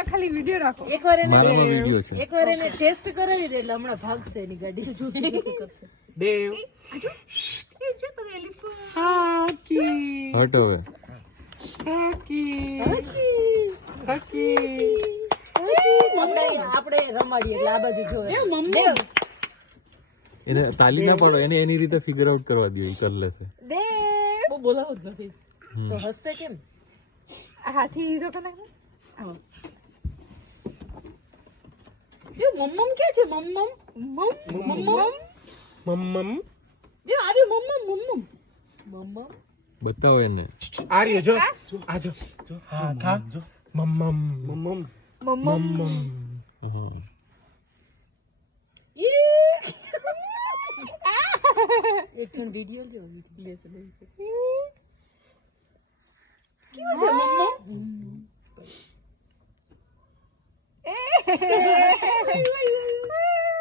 તમારે ખાલી વિડિયો રાખો. મારામાં વિડિયો છે. એકવાર એને ટેસ્ટ કરાવી દે એટલે હમણાં ભાગશે એની ગાડી જોસી કરશે. દેવ હાકી હટ હવે. આપણે રમાડીએ એટલે આ બાજુ જોવે. દેવ એને તાલી ના પાડો, એને એની રીતે ફિગર આઉટ કરવા દો, ઈ કરી લેશે. દેવ બહુ બોલાવો જ નથી તો હસશે કેમ? હાથી તો કને દેવ મમ્મમ કે છે મમ્મમ મમ્મમ મમ્મમ દેવ આરે મમ્મમ મમ્મમ મમ્મમ બતાવો એને. આ રહ્યો જો આ જો હા ખા જો મમ્મમ મમ્મમ મમ્મમ હા. એક જણ વિડિયો લ્યો લેશે કેવું છે મમ્મમ?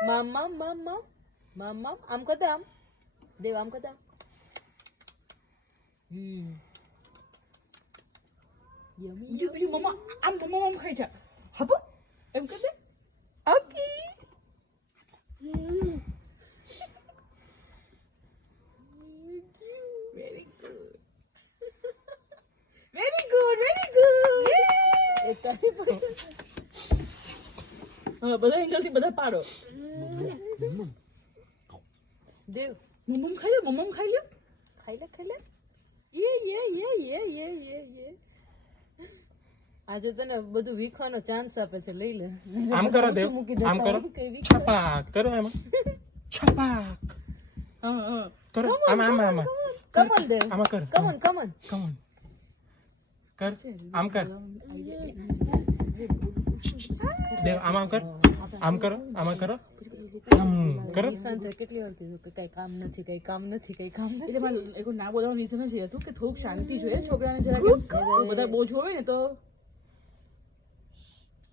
મમ્મમ મમ્મમ મમ્મમ આમ કરતા આમ દેવ આમ કરતા બીજું બીજું મમ્મા આમ મમ્મા આમ ખાઈ જા હપો એમ કરતે ઓકે. વેરી ગુડ એક તારી પાસે હા બધા એંગલ થી બધા પાડો દેવ મમ્મમ ખાઈ લે ખાઈ લે યે આજે તને બધું વીખવાનો ચાન્સ આપે છે લઈ લે આમ કરો દેવ આમ કરો છપાક કરો એમાં છપાક હા હા કરો આમાં કમન દેવ આમાં કર કમન કર આમ કર દેવ આમ કર આમ કરો આમાં કરો આમ કરો. નિશાંત કેટલી વાર કીધું કે કઈ કામ નથી એટલે મારે એક ના બોલવાનું રીઝન જ હતું કે થોડુંક શાંતિ જોઈએ છોકરાને જરા બધા બહુ જોવે ને તો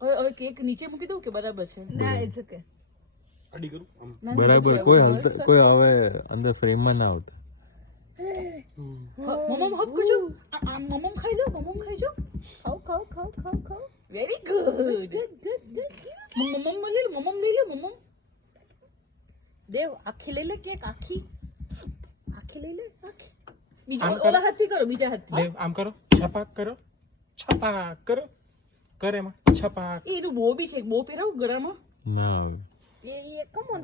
હવે કેક નીચે મૂકી દઉં કે બરાબર છે? ના ઇટ્સ ઓકે. અડી કરું આમ બરાબર. કોઈ કોઈ હવે અંદર ફ્રેમમાં ના આવતા. મમ્મમ હક કરજો આમ મમ્મમ ખાઈ લો ખાઓ વેરી ગુડ મમ્મમ લઈ લો મમ્મમ દેવ આખી લઈ લે કેક આખી લઈ લે બીજા ઓલા હાથથી કરો બીજા હાથથી દેવ આમ કરો છપાક કરો કર એમાં છપાક એનું બો બી છે બો પહેરાવ ગળામાં ના આવે. એ કમોન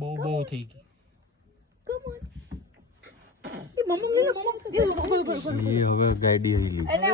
બહુ થઈ ગઈ એ મમ્મમ લઈ લો મમ્મમ એ હવે ગાડી અને